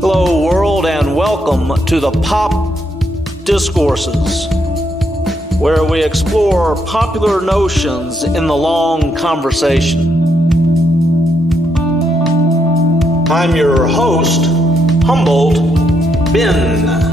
Hello, world, and welcome to the Pop Discourses, where we explore popular notions in the long conversation. I'm your host, Humboldt Been.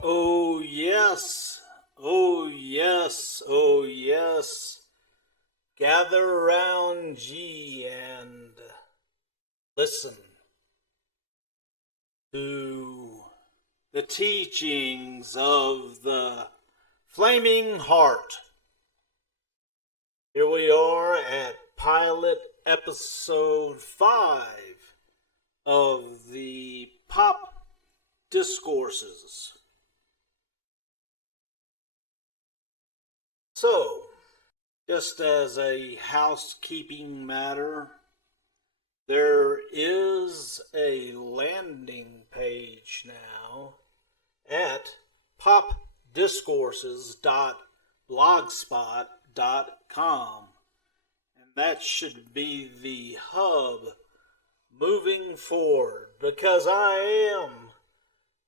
Oh yes, oh yes, oh yes. Gather round ye and listen to the teachings of the Flaming Heart. Here we are at pilot episode 5 of the Pop Discourses. So, just as a housekeeping matter, there is a landing page now at popdiscourses.blogspot.com, and that should be the hub moving forward, because I am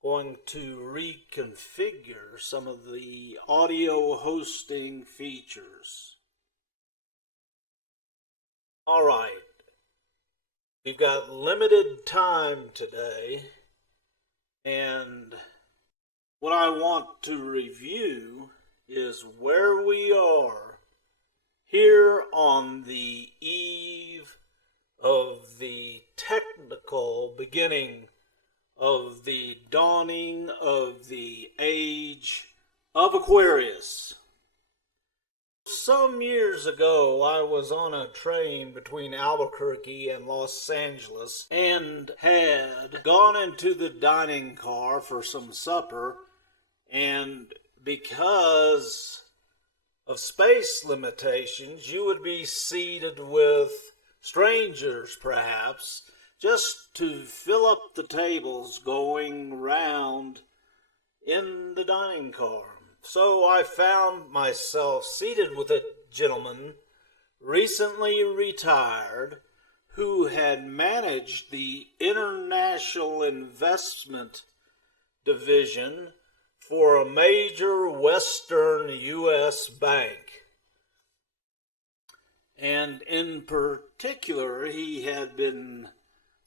going to reconfigure some of the audio hosting features. All right, we've got limited time today, and what I want to review is where we are here on the eve of the technical beginning of the dawning of the age of Aquarius. Some years ago, I was on a train between Albuquerque and Los Angeles and had gone into the dining car for some supper, and because of space limitations, you would be seated with strangers, perhaps, just to fill up the tables going round in the dining car. So I found myself seated with a gentleman recently retired who had managed the international investment division for a major Western U.S. bank. And in particular, he had been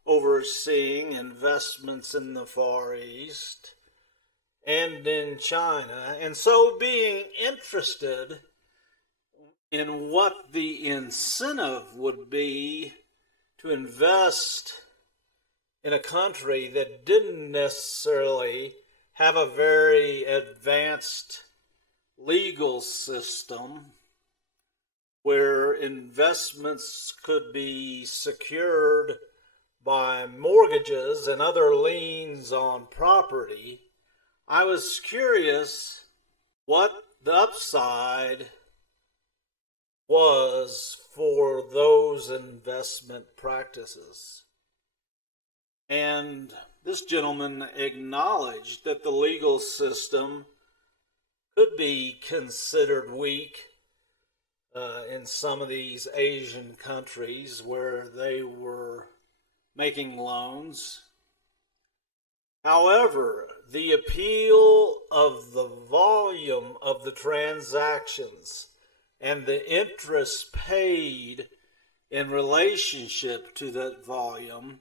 overseeing investments in the Far East and in China, and so being interested in what the incentive would be to invest in a country that didn't necessarily have a very advanced legal system where investments could be secured by mortgages and other liens on property. I was curious what the upside was for those investment practices. And this gentleman acknowledged that the legal system could be considered weak in some of these Asian countries where they were making loans. However, the appeal of the volume of the transactions and the interest paid in relationship to that volume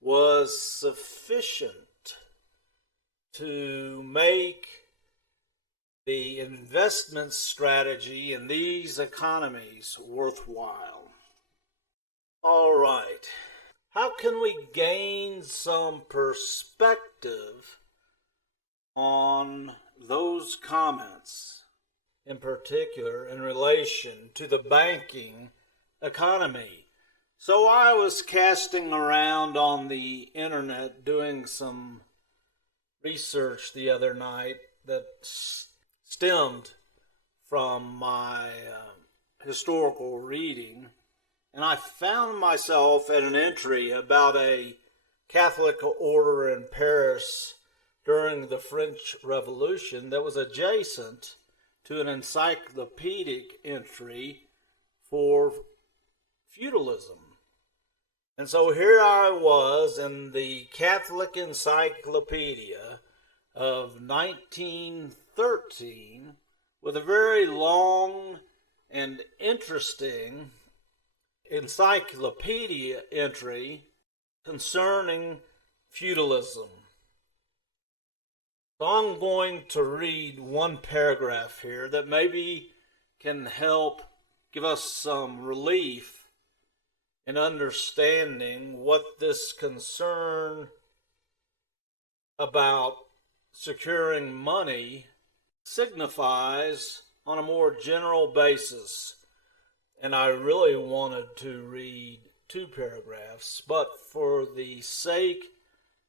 was sufficient to make the investment strategy in these economies worthwhile. All right. How can we gain some perspective on those comments, in particular in relation to the banking economy? So I was casting around on the internet doing some research the other night that stemmed from my historical reading, and I found myself at an entry about a Catholic order in Paris during the French Revolution that was adjacent to an encyclopedic entry for feudalism. And so here I was in the Catholic Encyclopedia of 1913 with a very long and interesting encyclopedia entry concerning feudalism. So I'm going to read one paragraph here that maybe can help give us some relief in understanding what this concern about securing money signifies on a more general basis. And I really wanted to read two paragraphs, but for the sake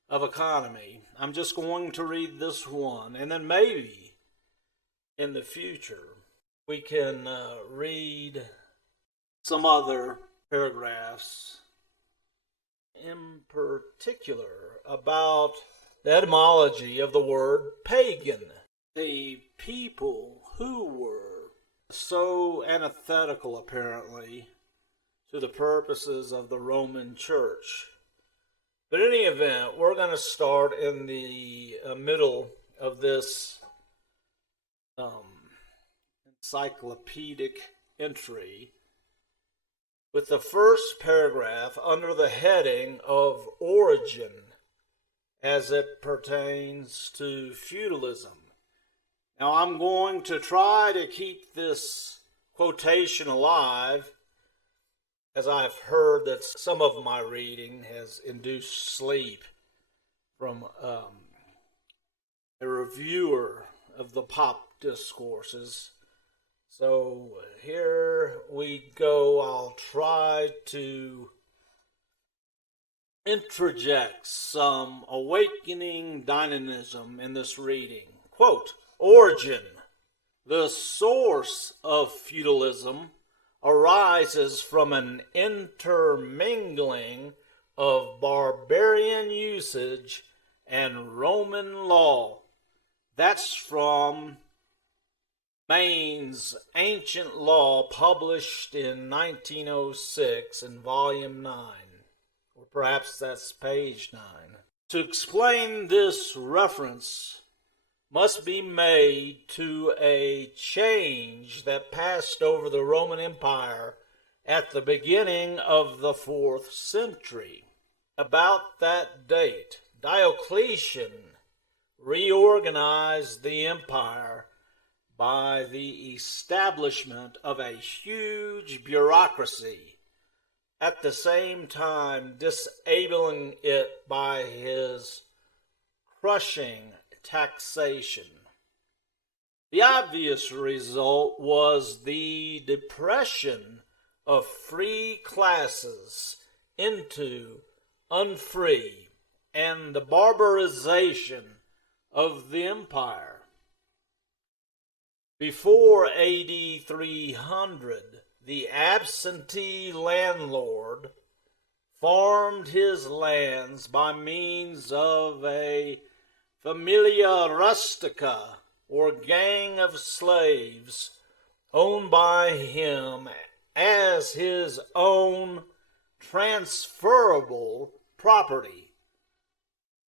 of economy, I'm just going to read this one, and then maybe in the future we can read some other paragraphs, in particular about the etymology of the word pagan. The people who were so antithetical, apparently, to the purposes of the Roman Church. But in any event, we're going to start in the middle of this encyclopedic entry with the first paragraph under the heading of origin as it pertains to feudalism. Now, I'm going to try to keep this quotation alive, as I've heard that some of my reading has induced sleep from a reviewer of the pop discourses. So here we go. I'll try to interject some awakening dynamism in this reading. Quote, origin. The source of feudalism arises from an intermingling of barbarian usage and Roman law. That's from Maine's Ancient Law, published in 1906 in Volume 9. Or perhaps that's page 9. To explain this reference must be made to a change that passed over the Roman Empire at the beginning of the 4th century. About that date, Diocletian reorganized the empire by the establishment of a huge bureaucracy, at the same time disabling it by his crushing taxation. The obvious result was the depression of free classes into unfree and the barbarization of the empire. Before AD 300, the absentee landlord farmed his lands by means of a familia rustica, or gang of slaves, owned by him as his own transferable property,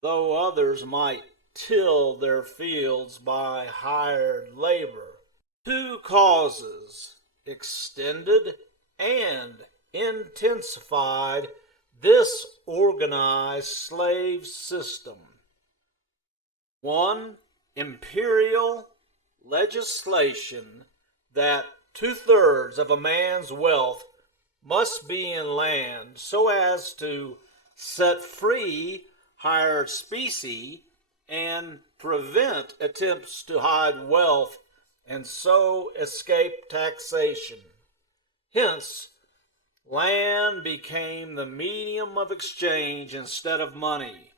though others might till their fields by hired labor. Two causes extended and intensified this organized slave system. One, imperial legislation that 2/3 of a man's wealth must be in land so as to set free hired specie and prevent attempts to hide wealth and so escape taxation. Hence, land became the medium of exchange instead of money.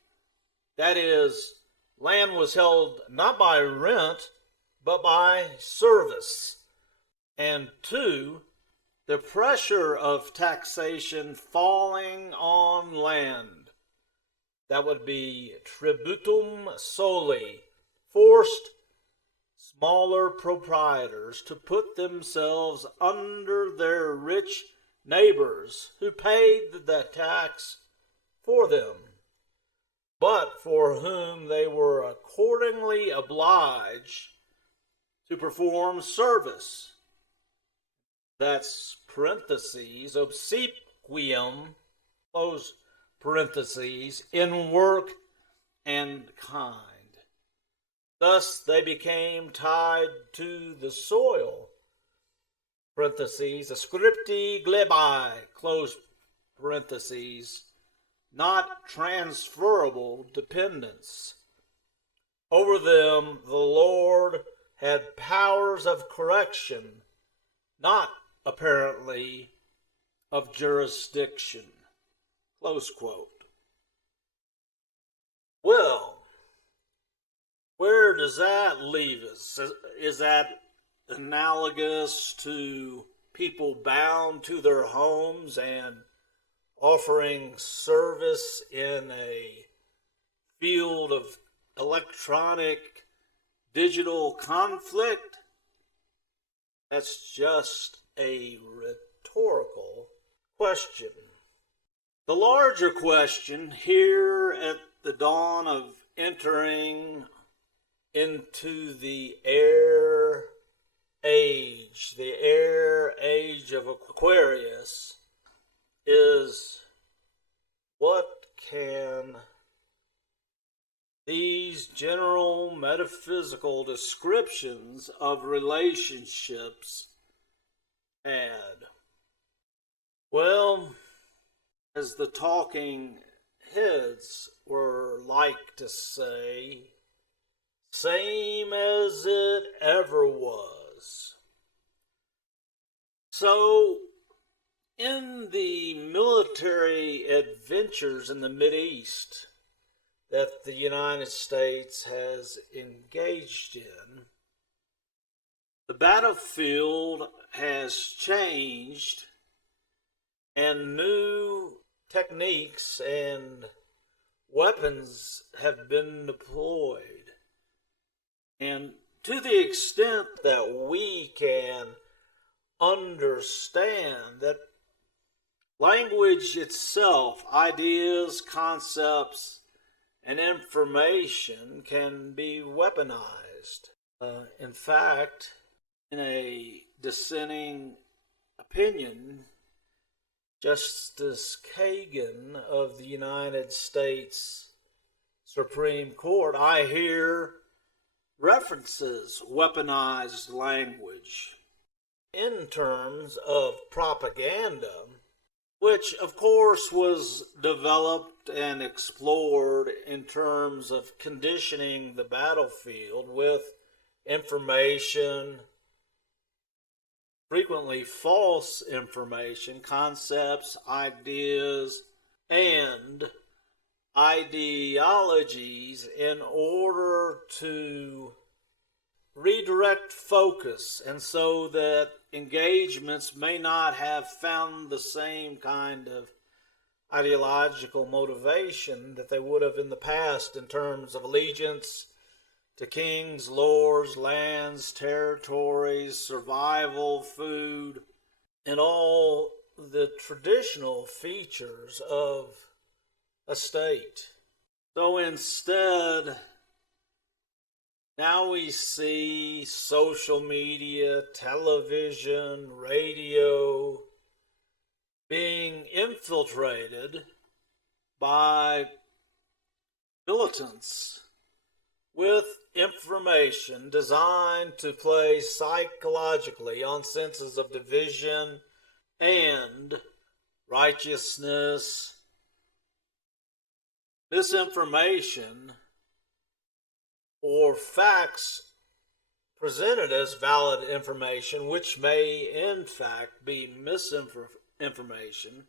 That is, land was held not by rent, but by service. And two, the pressure of taxation falling on land, that would be tributum soli, forced smaller proprietors to put themselves under their rich neighbors who paid the tax for them, but for whom they were accordingly obliged to perform service. That's parentheses, obsequium, close parentheses, in work and kind. Thus they became tied to the soil, parentheses, ascripti glebi, close parentheses, not transferable dependence. Over them the Lord had powers of correction, not apparently of jurisdiction. Close quote. Well, where does that leave us? Is that analogous to people bound to their homes and offering service in a field of electronic digital conflict? That's just a rhetorical question. The larger question here at the dawn of entering into the air age of Aquarius, is what can these general metaphysical descriptions of relationships add? Well, as the talking heads were like to say, same as it ever was. So, in the military adventures in the Mideast that the United States has engaged in, the battlefield has changed and new techniques and weapons have been deployed. And to the extent that we can understand that language itself, ideas, concepts, and information can be weaponized. In fact, in a dissenting opinion, Justice Kagan of the United States Supreme Court, I hear, references weaponized language in terms of propaganda, which of course was developed and explored in terms of conditioning the battlefield with information, frequently false information, concepts, ideas, and ideologies in order to redirect focus, and so that engagements may not have found the same kind of ideological motivation that they would have in the past in terms of allegiance to kings, lords, lands, territories, survival, food, and all the traditional features of a state. So instead, now we see social media, television, radio being infiltrated by militants with information designed to play psychologically on senses of division and righteousness. This information or facts presented as valid information, which may in fact be misinformation,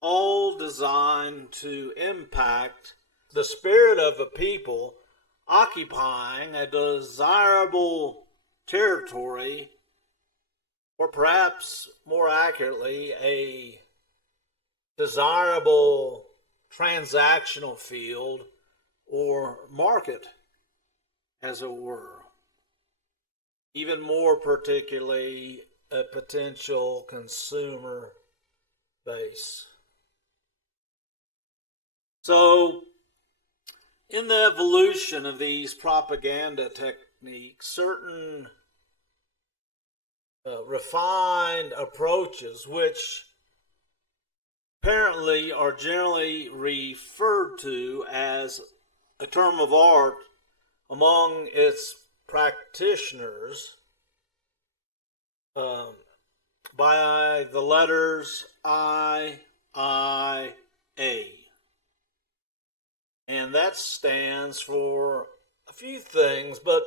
all designed to impact the spirit of a people occupying a desirable territory, or perhaps more accurately, a desirable transactional field or market, as it were. Even more particularly, a potential consumer base. So, in the evolution of these propaganda techniques, certain refined approaches, which apparently are generally referred to as a term of art among its practitioners, by the letters IIA. And that stands for a few things, but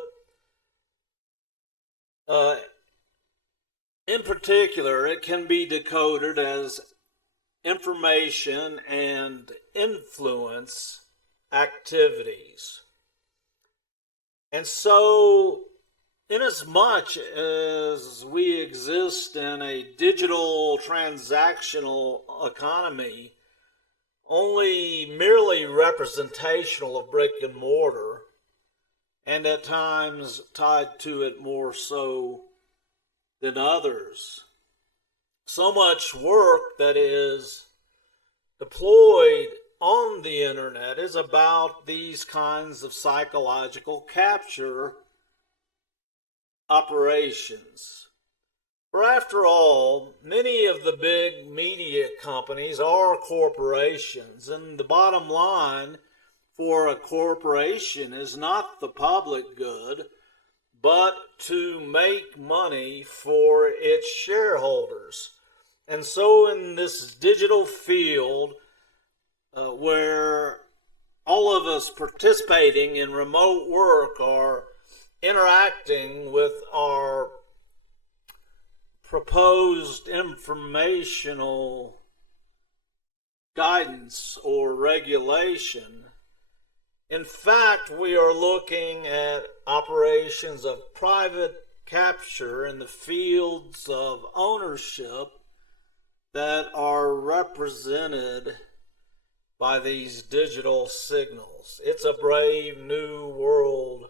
in particular, it can be decoded as information and influence activities. And so, inasmuch as we exist in a digital transactional economy, only merely representational of brick and mortar, and at times tied to it more so than others. So much work that is deployed on the internet is about these kinds of psychological capture operations. For after all, many of the big media companies are corporations, and the bottom line for a corporation is not the public good, but to make money for its shareholders. And so in this digital field, where all of us participating in remote work are interacting with our proposed informational guidance or regulation, in fact, we are looking at operations of private capture in the fields of ownership that are represented by these digital signals. It's a brave new world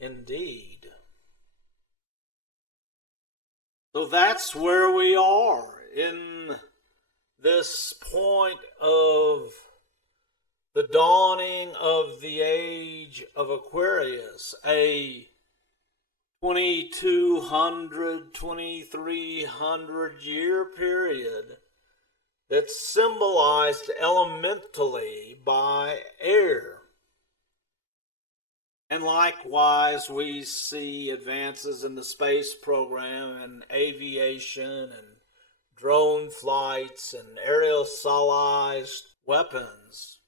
indeed. So that's where we are in this point of the dawning of the age of Aquarius, a 2200, 2300 year period that's symbolized elementally by air. And likewise, we see advances in the space program and aviation and drone flights and aerosolized weapons,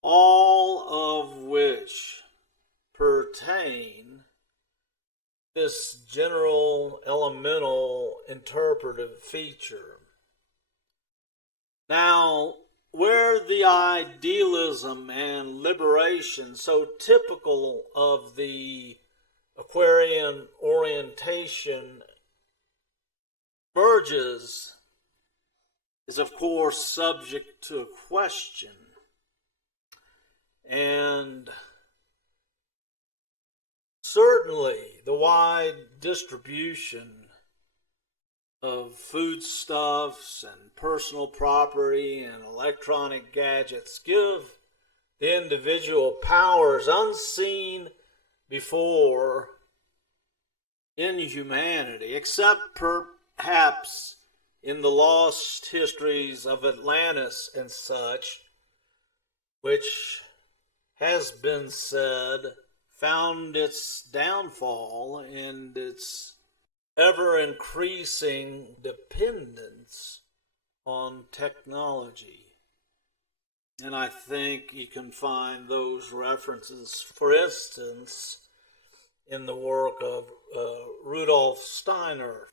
all of which pertain this general elemental interpretive feature. Now, where the idealism and liberation so typical of the Aquarian orientation merges is, of course, subject to a question. And certainly the wide distribution of foodstuffs and personal property and electronic gadgets give the individual powers unseen before in humanity, except perhaps in the lost histories of Atlantis and such, which has been said found its downfall and its ever-increasing dependence on technology. And I think you can find those references, for instance, in the work of Rudolf Steiner.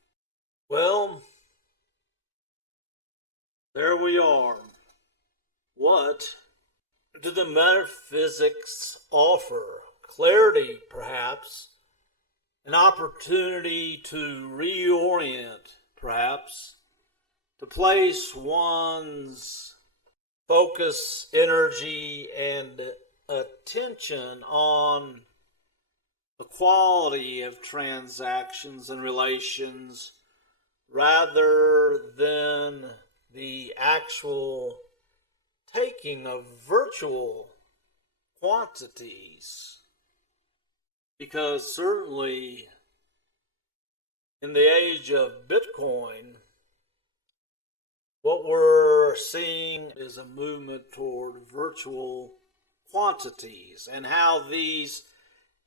Well, there we are. What do the metaphysics offer? Clarity, perhaps, an opportunity to reorient, perhaps, to place one's focus, energy, and attention on the quality of transactions and relations rather than the actual taking of virtual quantities. Because certainly in the age of Bitcoin, what we're seeing is a movement toward virtual quantities and how these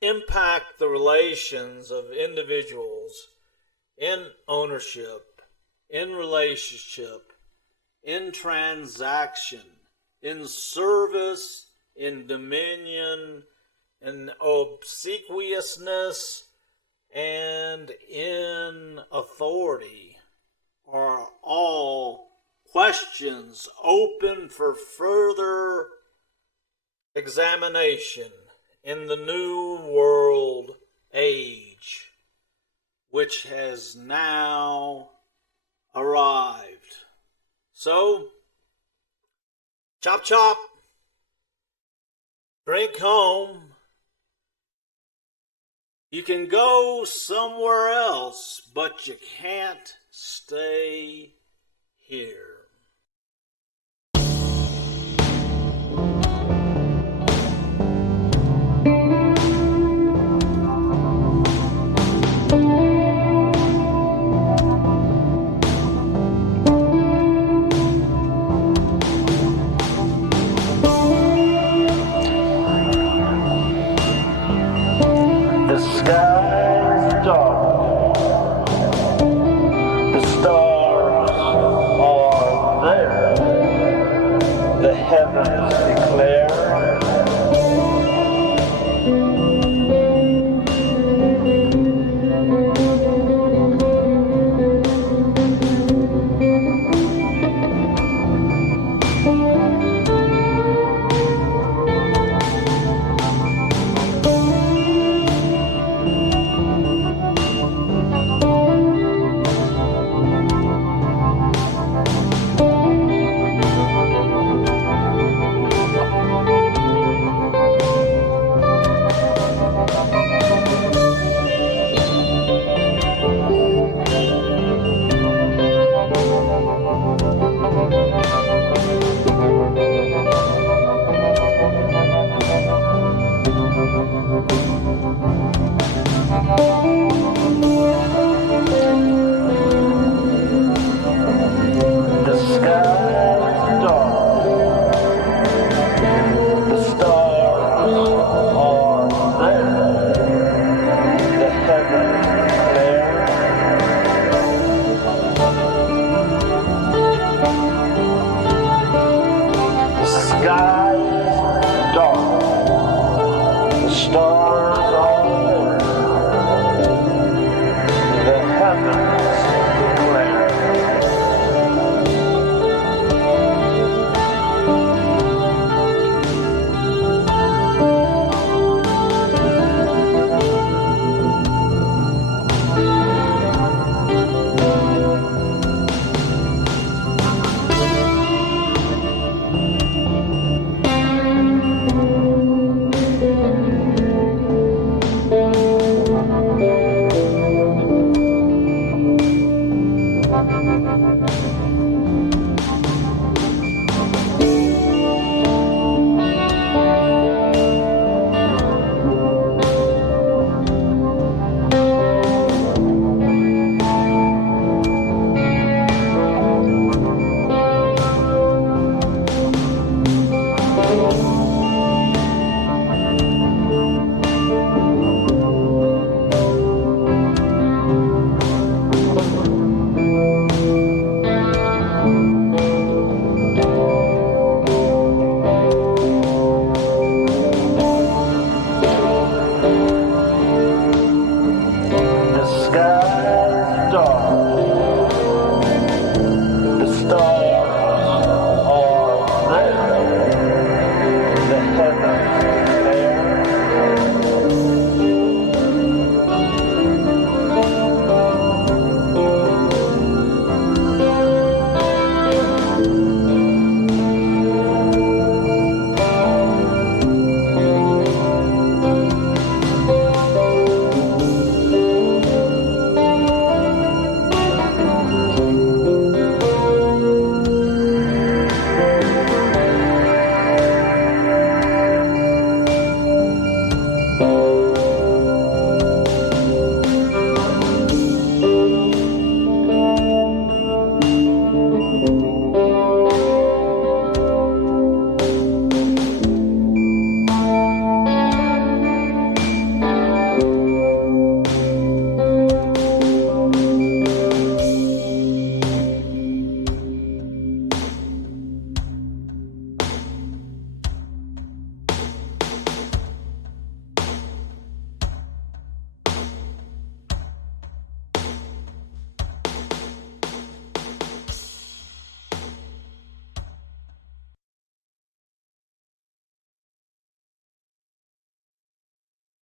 impact the relations of individuals in ownership, in relationship, in transaction, in service, in dominion, in obsequiousness, and in authority are all questions open for further examination in the new world age, which has now arrived. So, chop chop, drink home. You can go somewhere else, but you can't stay here. The sky's dark, the stars are there, the heavens declare.